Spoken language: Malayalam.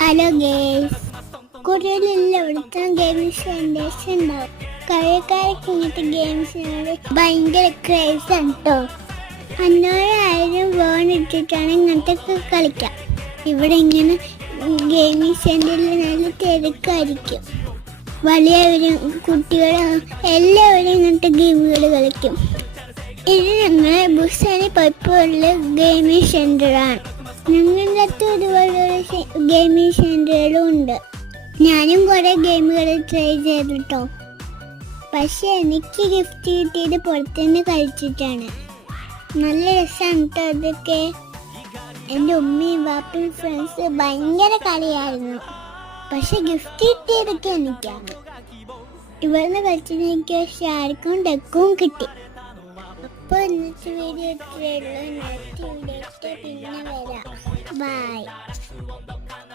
ഹലോ ഗേൾസ്, കൂടുതലെല്ലായിടത്തും ഗെയിംസ് സെൻറ്റേഴ്സ് ഉണ്ടാവും. കളിക്കാർക്ക് ഇങ്ങനത്തെ ഗെയിംസിനോട് ഭയങ്കര ക്രേസ് ആണ് കേട്ടോ. 500,000 വേൺ ഇട്ടിട്ടാണ് ഇങ്ങനത്തെ കളിക്കാം. ഇവിടെ ഇങ്ങനെ ഗെയിമിംഗ് സെൻറ്ററിൽ നല്ല തിരക്കായിരിക്കും. വലിയവരും കുട്ടികളും എല്ലാവരും ഇങ്ങനത്തെ ഗെയിമുകൾ കളിക്കും. ഇത് ഞങ്ങളെ ബുസാനി പൈപ്പുള്ള ഗെയിമിംഗ് സെൻറ്ററാണ്. ഞങ്ങളുടെ അടുത്ത് ഒരുപാട് ഗെയിമിംഗ് സെൻറ്ററുകളും ഉണ്ട്. ഞാനും കുറേ ഗെയിമുകൾ ട്രൈ ചെയ്തിട്ടോ. പക്ഷെ എനിക്ക് ഗിഫ്റ്റ് കിട്ടിയത് പുറത്തുനിന്ന് കളിച്ചിട്ടാണ്. നല്ല രസമാണ് കേട്ടോ അതൊക്കെ. എൻ്റെ ഉമ്മയും ബാപ്പയും ഫ്രണ്ട്സ് ഭയങ്കര കളിയായിരുന്നു. പക്ഷെ ഗിഫ്റ്റ് കിട്ടിയതൊക്കെ എനിക്കാണ്. ഇവിടുന്ന് കളിച്ചത് എനിക്ക് ഷാർക്കും ഡക്കും കിട്ടി. അപ്പോൾ ഇന്നത്തെ വീഡിയോ ഇത്രയേ ഉള്ളൂ. നെക്സ്റ്റ് വീഡിയോ പിന്നെ വരാം. ബൈ.